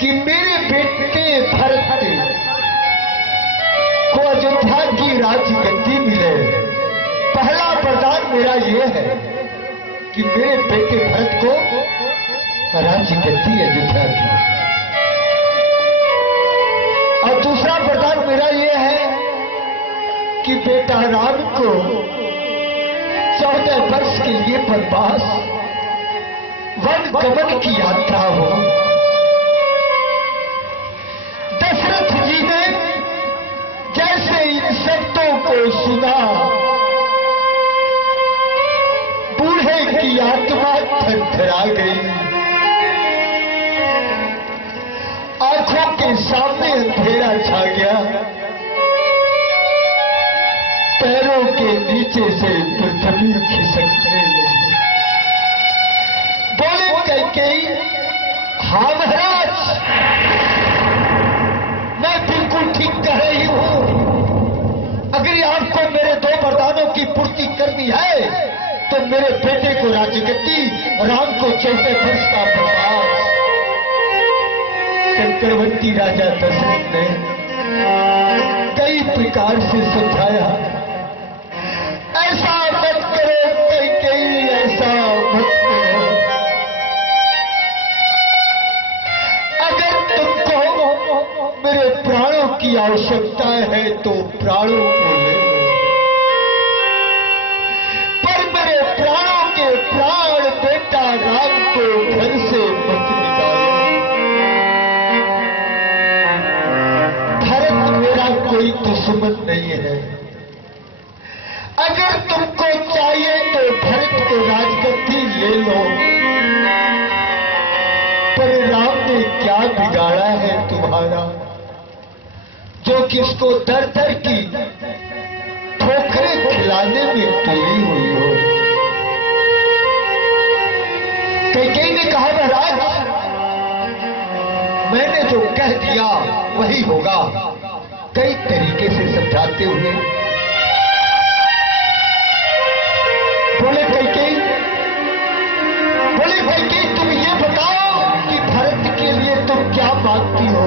कि मेरे बेटे भरत को अयोध्या की राजगद्दी मिले। पहला वरदान मेरा यह है कि मेरे बेटे भरत को राजगद्दी अयोध्या की। और दूसरा वरदान मेरा यह है कि बेटा राम को 14 वर्ष के लिए वनवास वन गमन की यात्रा हो। दशरथ जी ने जैसे इन शब्दों को सुना, बूढ़े की आत्मा थरथरा गई। आंखों के सामने अंधेरा छा गया, पैरों के नीचे से पृथ्वी खिसकने लगी। बोले कैकेयी, हाँ महाराज, मैं बिल्कुल ठीक कह रही हूं। अगर आपको मेरे 2 वरदानों की पूर्ति करनी है तो मेरे बेटे को राजगद्दी, राम को 14 वर्ष का वनवास। चक्रवर्ती राजा दशरथ ने कई प्रकार से समझाया, ऐसा मत करो कैकेयी, ऐसा मत करो। अगर तुमको मेरे प्राणों की आवश्यकता है तो प्राणों को ले लो, पर मेरे प्राणों के प्राण बेटा राम को घर से मत निकालो। भरत मेरा कोई दुश्मन नहीं है। अगर तुमको चाहिए तो भरत को राजगद्दी ले लो, पर राम ने क्या बिगाड़ा है तुम्हारा जो किसको दर दर की ठोकरें खिलाने में तुली हुई हो। कैकेयी ने कहा, महाराज मैंने जो कह दिया वही होगा। कई तरीके से समझाते हुए बोले कैकेयी, तुम ये बताओ कि भरत के लिए तुम क्या मांगती हो?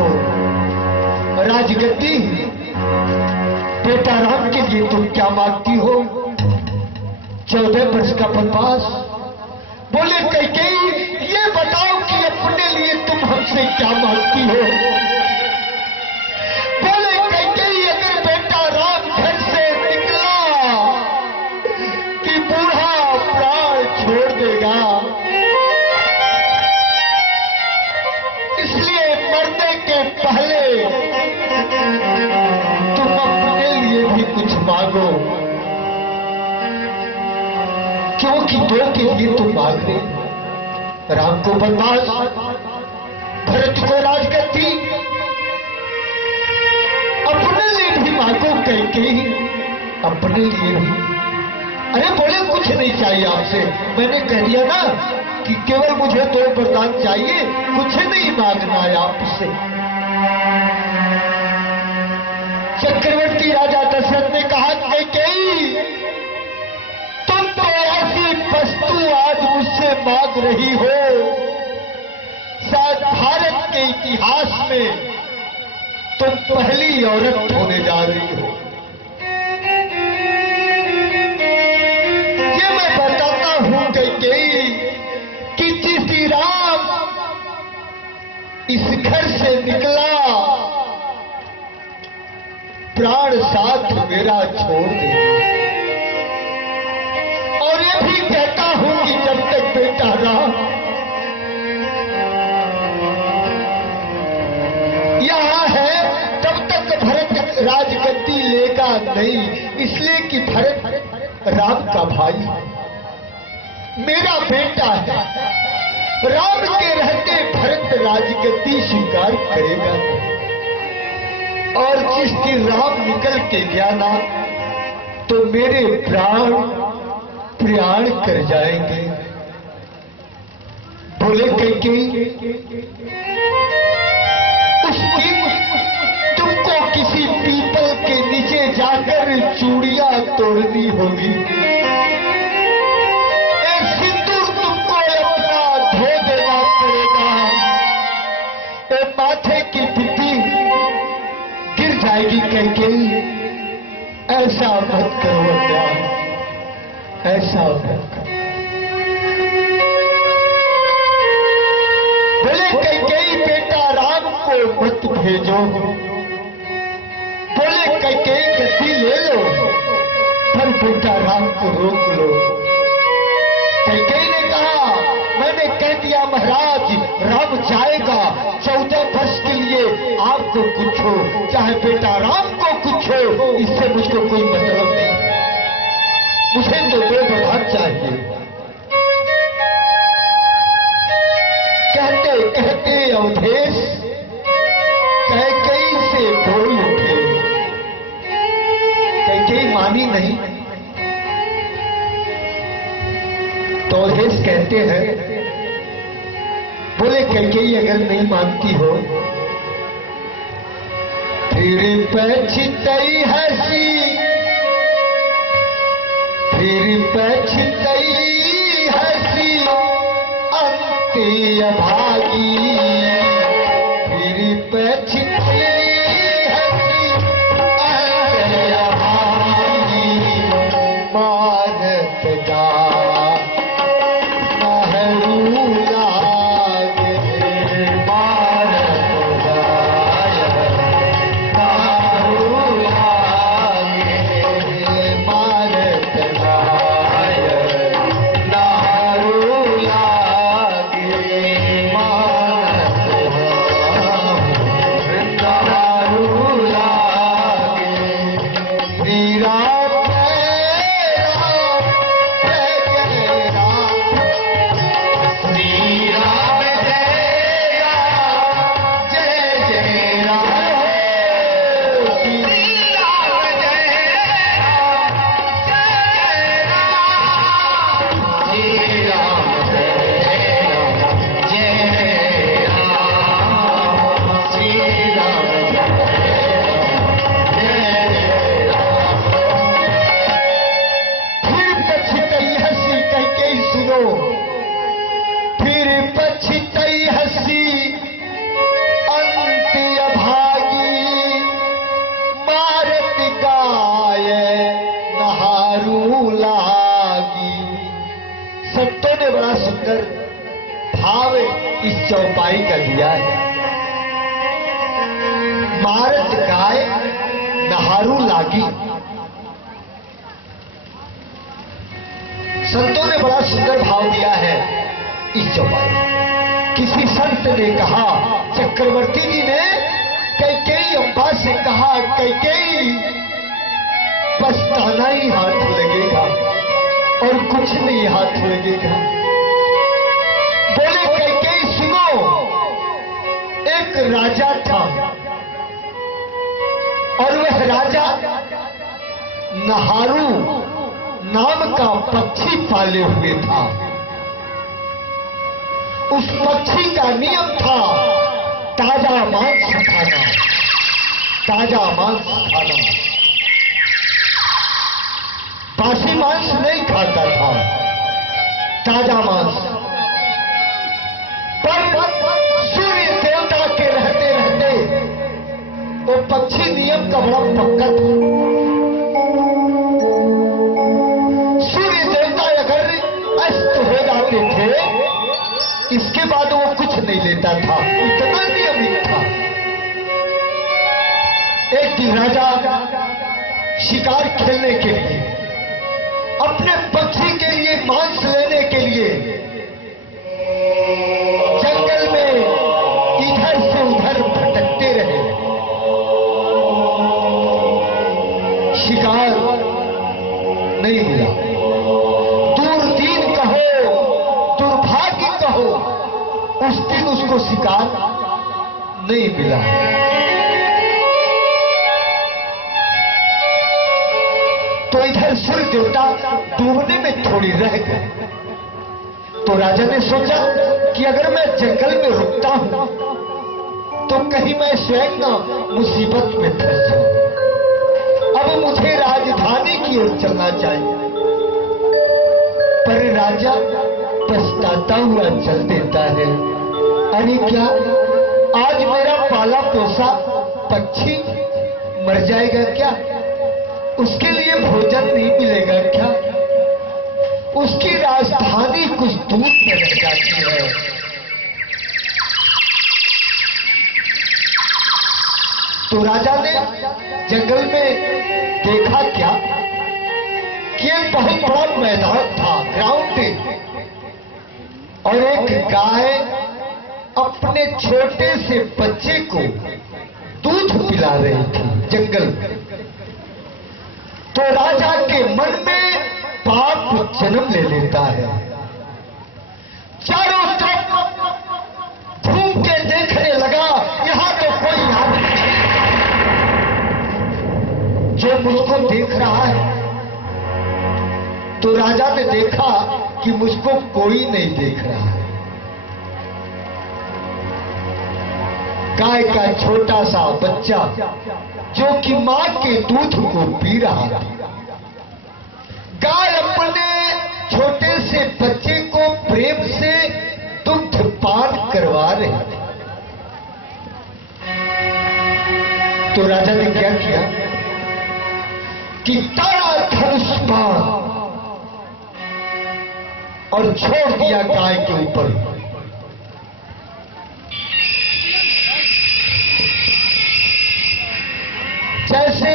राजगद्दी? बेटा राम के लिए तुम क्या मांगती हो? 14 वर्ष का वनवास? बोले कैकेयी, ये बताओ कि अपने लिए तुम हमसे क्या मांगती हो? बोले कैकेयी, अगर बेटा राम घर से निकला कि बूढ़ा प्राण छोड़ देगा, इसलिए मरने के पहले तुम अपने लिए भी कुछ मांगो, क्योंकि 2 के लिए तुम मांग रहे, राम को वनवास, भरत को राजगद्दी। अपने लिए भी मांगो कैकेयी, अपने लिए भी। अरे बोले कुछ नहीं चाहिए आपसे, मैंने कह दिया ना कि केवल मुझे 2 वरदान चाहिए, कुछ नहीं मांगना है आपसे। चक्रवर्ती राजा दशरथ ने कहा, कैकेयी तुम तो ऐसी वस्तु आज मुझसे मांग रही हो, शायद भारत के इतिहास में तुम पहली औरत होने जा रही हो। ये मैं बताता हूं कैकेयी कि जिस राम इस घर से निकला, प्राण साथ मेरा छोड़ दे। और ये भी कहता हूं कि जब तक बेटा राम यहां है तब तक भरत राजगद्दी लेगा नहीं, इसलिए कि भरत राम का भाई, मेरा बेटा है। राम के रहते भरत राजगद्दी स्वीकार करेगा, और जिस दिन राम निकल के गया ना तो मेरे प्राण प्रयाण कर जाएंगे। बोले कैकेयी, उस दिन तुमको किसी पीपल के नीचे जाकर चूड़ियां तोड़नी होगी, सिंदूर तुमको अपना धो देना पड़ेगा, कैकेयी ऐसा मत करो अन्याय, ऐसा मत करो। बोले कैकेयी बेटा राम को मत भेजो, बोले कैकेयी गद्दी ले लो पर बेटा राम को रोक लो। कैकेयी ने कहा मैंने कह दिया महाराज राम जाएगा 14 वर्ष के लिए, आपको कुछ हो चाहे बेटा राम को कुछ हो, इससे मुझको कोई मतलब नहीं, मुझे तो बेबधान चाहिए। कहते कहते अवधेश कैकेयी से बोल उठे। कैकेयी मानी नहीं तो अवधेश कहते हैं बोले कैकेयी अगर नहीं मानती हो फिर पछतई हसी, फिर पछतई हसी अंत्य भागी, फिर पछतई हसी अंत्य भागी। मारत जा भाव इस चौपाई का दिया है। मारत गाय नहारू लागी, संतों ने बड़ा सुंदर भाव दिया है इस चौपाई। किसी संत ने कहा, चक्रवर्ती जी ने कैकेयी अम्बा से कहा, कैकेयी बस ताना ही हाथ लगेगा और कुछ नहीं हाथ लगेगा। बोले कैकेयी सुनो, एक राजा था और वह राजा नहारू नाम का पक्षी पाले हुए था। उस पक्षी का नियम था ताजा मांस खाना, ताजा मांस खाना, बासी मांस नहीं खाता था, ताजा मांस। पर सूर्य देवता के रहते रहते वो पक्षी नियम का बड़ा पक्का था। सूर्य देवता अगर अस्त हो जाते थे इसके बाद वो कुछ नहीं लेता था, इतना नियमित था। एक दिन राजा शिकार खेलने के लिए, अपने पक्षी के लिए मांस लेने के लिए जंगल में इधर से उधर भटकते रहे। शिकार नहीं मिला, दुर्दीन कहो दुर्भाग्य कहो, उस दिन उसको शिकार नहीं मिला। तो इधर सूर्य देवता डूबने में थोड़ी रह गए। तो राजा ने सोचा कि अगर मैं जंगल में रुकता हूं तो कहीं मैं स्वयं न मुसीबत में फंस जाऊं। अब मुझे राजधानी की ओर चलना चाहिए। पर राजा पछताता हुआ चल देता है। अरे क्या, आज मेरा पाला पोसा पक्षी मर जाएगा क्या? उसके लिए भोजन नहीं मिलेगा क्या? उसकी राजधानी कुछ दूर में रह जाती है। तो राजा ने जंगल में देखा क्या कि एक बहुत बड़ा मैदान था, ग्राउंड, और एक गाय अपने छोटे से बच्चे को दूध पिला रही थी जंगल में। तो राजा के मन में पाप जन्म ले लेता है। चारों तरफ घूम के देखने लगा, यहां तो कोई आदमी जो मुझको देख रहा है। तो राजा ने देखा कि मुझको कोई नहीं देख रहा है। गाय का छोटा सा बच्चा जो कि मां के दूध को पी रहा था, गाय अपने छोटे से बच्चे को प्रेम से दुग्ध पान करवा रही थी। तो राजा ने क्या किया कि तारा धनुष बाण और छोड़ दिया गाय के ऊपर। जैसे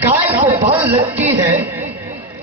गाय को बाण लगती है